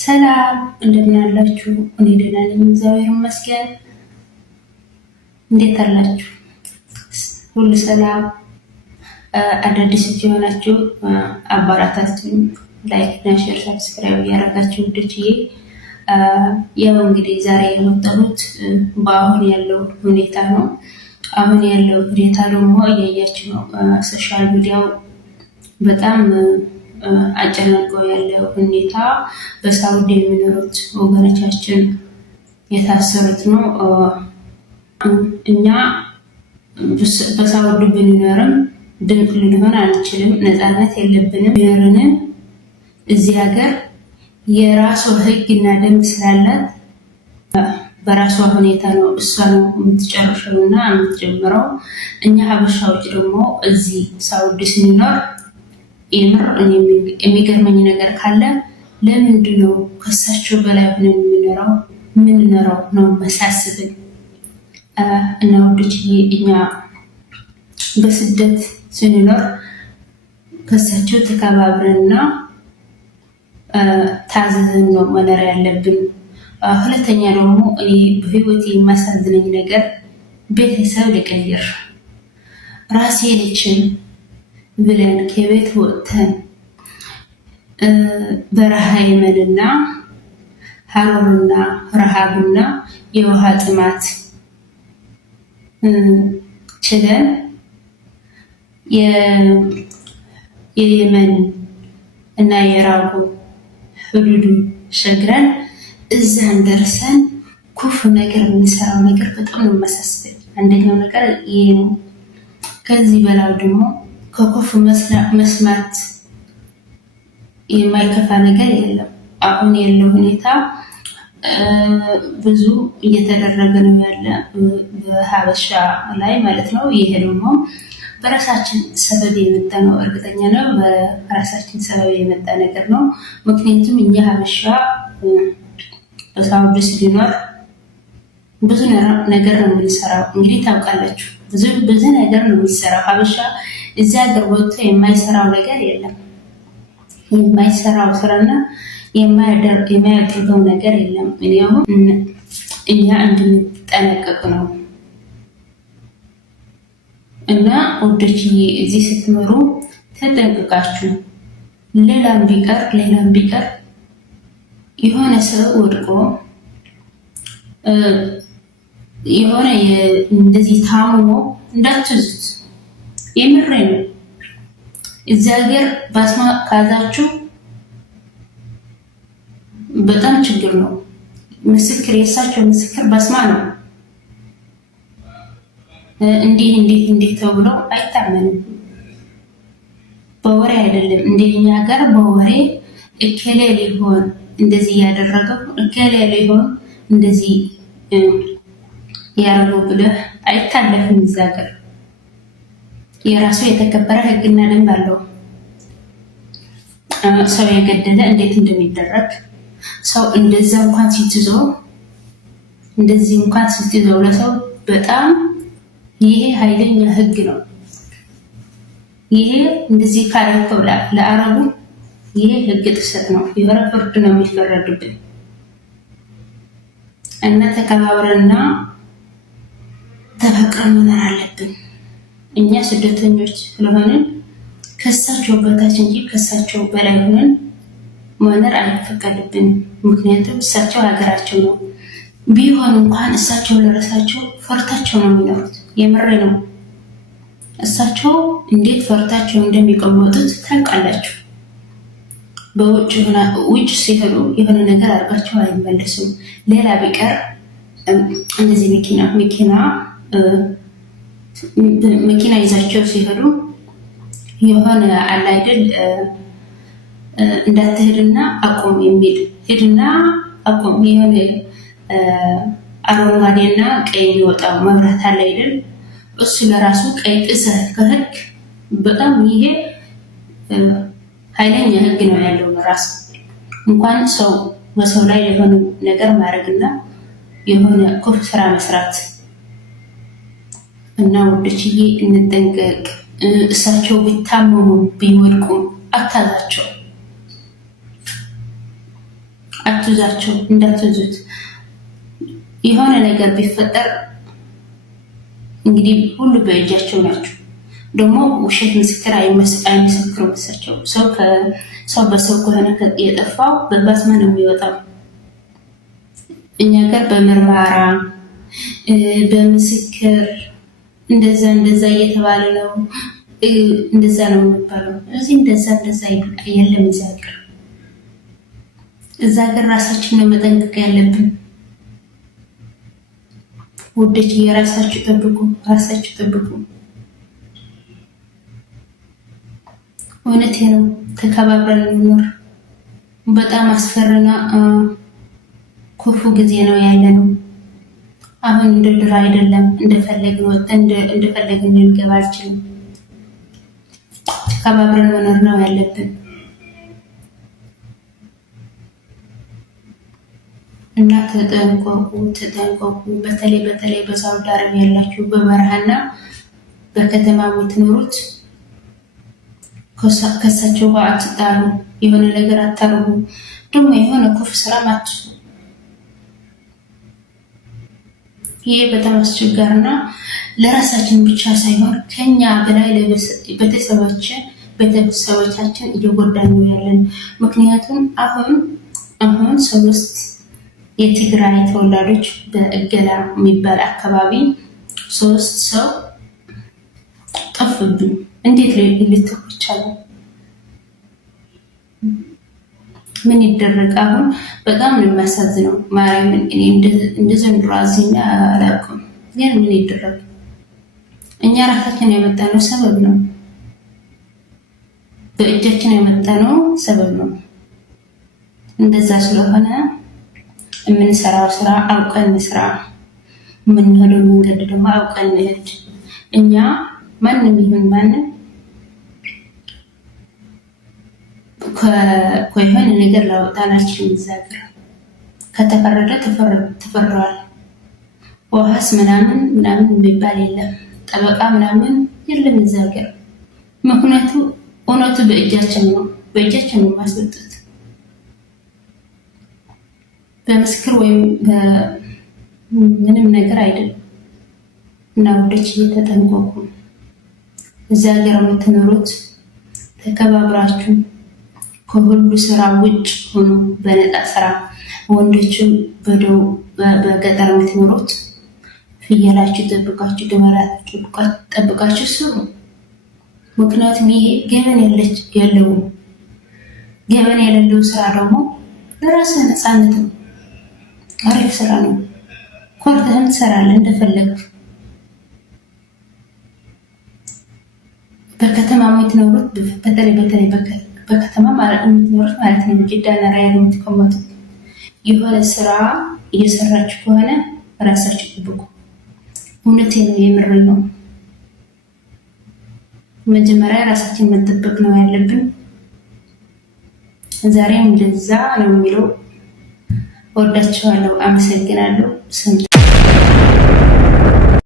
ሰላም እንደምን አላችሁ? እኔ ደህና ነኝ፣ እግዚአብሔር ይመስገን። እንዴት አላችሁ? ሁሉ ሰላም? አዳዲስ የሆናችሁ አባራታችሁ ላይክ እና ሼር ሰብስክራይብ ያደረጋችሁ ልጅዬ፣ ያው እንግዲህ ዛሬ የመጣሁት በአሁን ያለው ሁኔታ ነው። አሁን ያለው ሁኔታ ደግሞ እያያችሁ ነው። ሶሻል ሚዲያው በጣም አጨናንቆ ያለው ሁኔታ በሳውዲ የሚኖሩት ወገኖቻችን የታሰሩት ነው። እኛ በሳውዲ ብንኖርም ድምፅ ልንሆን አንችልም፣ ነፃነት የለብንም። ቢኖርንም እዚህ ሀገር የራሷ ሕግና ደንብ ስላላት በራሷ ሁኔታ ነው እሷ ነው የምትጨርሰው እና የምትጀምረው። እኛ ሀበሻዎች ደግሞ እዚህ ሳውዲ ስንኖር የምር የሚገርመኝ ነገር ካለ ለምንድን ነው ከሳቸው በላይ ሆነን የምንኖረው ነው መሳስብን እና ወንዶችዬ፣ እኛ በስደት ስንኖር ከሳቸው ተከባብረንና ታዘዘን ነው መኖር ያለብን። ሁለተኛ ደግሞ እኔ በህይወቴ የማሳዝነኝ ነገር ቤተሰብ ልቀይር ራሴ ልችል ብለን ከቤት ወጥተን በረሃ የመንና ሀሩርና ረሃብና የውሃ ጥማት ችለን የየመን እና የራቡ ሁዱዱ ሸግረን እዛን ደርሰን ኩፍ ነገር የምንሰራው ነገር በጣም ነው የሚያሳስበኝ። አንደኛው ነገር ይሄ ነው። ከዚህ በላው ደግሞ ከኩፍ መስማት የማይከፋ ነገር የለም። አሁን ያለው ሁኔታ ብዙ እየተደረገ ነው ያለ በሀበሻ ላይ ማለት ነው። ይሄ ደግሞ በራሳችን ሰበብ የመጣ ነው። እርግጠኛ ነው በራሳችን ሰበብ የመጣ ነገር ነው። ምክንያቱም እኛ ሀበሻ በሳውዲ ሲኖር ብዙ ነገር ነው የሚሰራው። እንግዲህ ታውቃላችሁ፣ ብዙ ነገር ነው የሚሰራው ሀበሻ። እዚህ ሀገር ወጥቶ የማይሰራው ነገር የለም። የማይሰራው ስራና የማያደርገው ነገር የለም። እኔ አሁን እኛ እንድንጠነቀቅ ነው እና ወደችዬ እዚህ ስትኖሩ ተጠንቅቃችሁ ሌላም ቢቀር የሆነ ሰው ወድቆ የሆነ እንደዚህ ታምሞ እንዳትዙት። የምሬ ነው። እዚህ ሀገር ባስማ ካዛችሁ በጣም ችግር ነው። ምስክር የእሳቸው ምስክር ባስማ ነው። እንዲህ ተብሎ አይታመንም። በወሬ አይደለም። እንደኛ ሀገር በወሬ እከሌ ሊሆን እንደዚህ ያደረገው እከሌ ሊሆን እንደዚህ ያረገው ብለህ አይታለፍም። እዛ ሀገር የራሱ የተከበረ ሕግና ደንብ አለው። ሰው የገደለ እንዴት እንደሚደረግ ሰው እንደዛ እንኳን ስትይዘው ለሰው በጣም ይሄ ኃይለኛ ሕግ ነው። ይሄ እንደዚህ ካረከው ለአረቡ ይሄ ሕግ ጥሰት ነው። የሆነ ፍርድ ነው የሚፈረድብን እና ተከባብረንና ተፈቅረን መኖር አለብን። እኛ ስደተኞች ስለሆንን ከሳቸው በታች እንጂ ከሳቸው በላይ ሆነን መኖር አይፈቀድብንም። ምክንያቱም እሳቸው ሀገራቸው ነው። ቢሆን እንኳን እሳቸው ለራሳቸው ፈርታቸው ነው የሚኖሩት። የምሬ ነው። እሳቸው እንዴት ፈርታቸው እንደሚቀመጡት ታውቃላችሁ። ውጭ ሲሄዱ የሆነ ነገር አድርጋቸው አይመለሱም። ሌላ ቢቀር እንደዚህ መኪና ይዛቸው ሲሄዱ የሆነ አለ አይደል እንዳትሄድና አቁም የሚል ሄድና አቁም የሆነ አረንጓዴና ቀይ የሚወጣው መብራት አለ አይደል? እሱ ለራሱ ቀይ ጥሰህ ከህግ በጣም ይሄ ኃይለኛ ህግ ነው ያለው። ለራሱ እንኳን ሰው በሰው ላይ የሆነ ነገር ማድረግና የሆነ ክፉ ስራ መስራት እና ወደችዬ እንጠንቀቅ። እሳቸው ቢታመሙ ቢወድቁ አታዛቸው። አትዙዛቸው፣ እንዳትዙት። የሆነ ነገር ቢፈጠር እንግዲህ ሁሉ በእጃቸው ናቸው። ደግሞ ውሸት ምስክር አይመሰክሩ እሳቸው። ሰው በሰው ከሆነ የጠፋው በባስማ ነው የሚወጣው። እኛ ጋር በምርመራ በምስክር እንደዛ እየተባለ ነው፣ እንደዛ ነው የሚባለው። እዚህ እንደዛ የለም። እዛ ሀገር ራሳችን ነው መጠንቀቅ ያለብን። ውዶች የራሳችሁ ጠብቁ። እውነቴ ነው። ተከባብረን እንኖር። በጣም አስፈሪና ክፉ ጊዜ ነው ያለነው። አሁን እንደ ድሮ አይደለም። እንደፈለግን ልንገባ አልችልም። ተከባብረን መኖር ነው ያለብን እና ተጠንቀቁ። በተለይ በሳውዲ አረቢያ ያላችሁ በበረሃና በከተማ የምትኖሩት ከሳቸው ጋር አትጣሉ። የሆነ ነገር አታርጉ። ደግሞ የሆነ ክፉ ስራ አትስሩ። ይሄ በጣም አስቸጋሪና ለራሳችን ብቻ ሳይሆን ከኛ በላይ ቤተሰቦቻችን እየጎዳን ነው ያለን። ምክንያቱም አሁን 3 የትግራይ ተወላጆች በእገላ የሚባል አካባቢ 3 ሰው ጠፍብን። እንዴት ልትጠፉ ቻሉ? ምን ይደረግ? አሁን በጣም ነው የሚያሳዝነው። ማርያምን እኔ እንደ ዘንድሮ አዝኛ አላውቅም። ግን ምን ይደረግ? እኛ ራሳችን ያመጣነው ሰበብ ነው። በእጃችን ያመጣነው ሰበብ ነው። እንደዛ ስለሆነ የምንሰራው ስራ አውቀን እንስራ። የምንሄደው መንገድ ደግሞ አውቀን እንሂድ። እኛ ማንም ይሁን ማንም ከሆነ ነገር ላውጣላችን ይዛገር። ከተፈረደ ተፈርዷል። ዋሃስ ምናምን የሚባል የለም። ጠበቃ ምናምን የለም ይዛገር። ምክንያቱም እውነቱ በእጃችን ነው ማስወጣት። በምስክር ወይም ምንም ነገር አይደለም። እና ወደች እየተጠንቀቁ እዛ ሀገር የምትኖሩት ተከባብራችሁ ከሁሉ ስራ ውጭ ሆኖ በነፃ ስራ ወንዶችም በገጠር የምትኖሩት ፍየላችሁ ጠብቃችሁ ግመላችሁ ጠብቃችሁ ስሩ። ምክንያቱም ይሄ ገበን የሌለው ስራ ደግሞ ለራስ ነፃነት ነው። አሪፍ ስራ ነው። ኮርተህም ትሰራለህ እንደፈለግ። በከተማ የምትኖሩት በተለይ በከተማ የምትኖሩት ማለት ነው ጅዳና ራያ የምትቀመጡት የሆነ ስራ እየሰራችሁ ከሆነ ራሳችሁ ጠብቁ። እውነቴ ነው፣ የምር ነው። መጀመሪያ ራሳችን መጠበቅ ነው ያለብን። ዛሬም እንደዛ ነው የሚለው። ወዳችኋለሁ። አመሰግናለሁ።